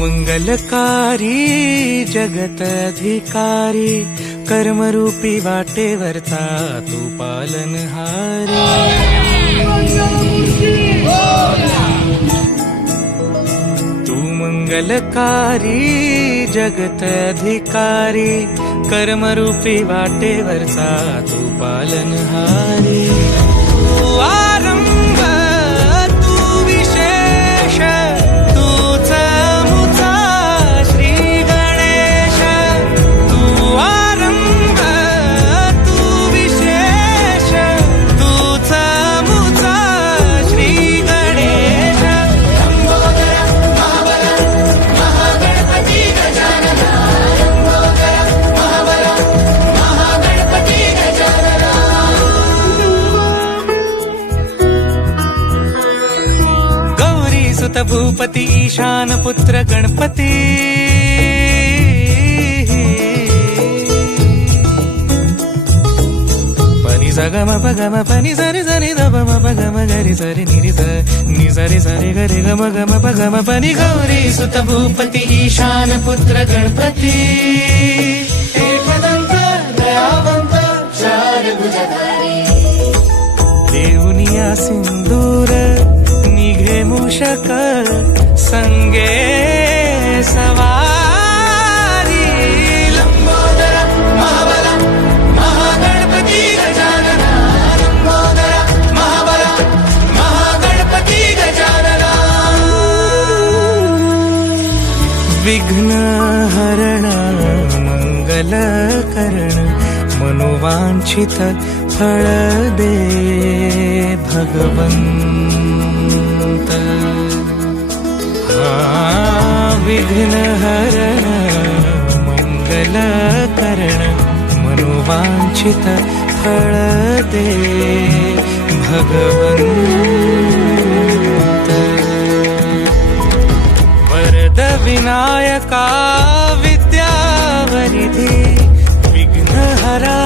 मंगलकारी जगत अधिकारी कर्मरूपी वाटेवरचा तू पालनहारी तू मंगलकारी जगत अधिकारी कर्मरूपी वाटेवरचा तू पालनहारी तू आरंभ तू विशेष तूच मुचा श्री गणेश तू आरंभ तू विशेष तूच मुचा श्री गणेश सुत भूपती ईशान पुत्र गणपती पनी सगम पगम पनी सरी सरी दबम पगम गरी सरी निरी नि सरी सरी गरी गम गम पगम पनी गौरी सुत भूपती ईशान पुत्र गणपती एकदंत दयावंत चार भुजधारी देऊनिया सिंदूर निघे मूषक संगे सवारी लंबोदर महाबला महागणपती गजानना लंबोदर महाबला महागणपती गजानना विघ्न हरण मंगल करण मनोवांछित फळ दे भगवंत विघ्न हरण मंगल करण मनोवांछित फळ दे भगवंत वरद विनायका विद्यावरिधी विघ्नहरा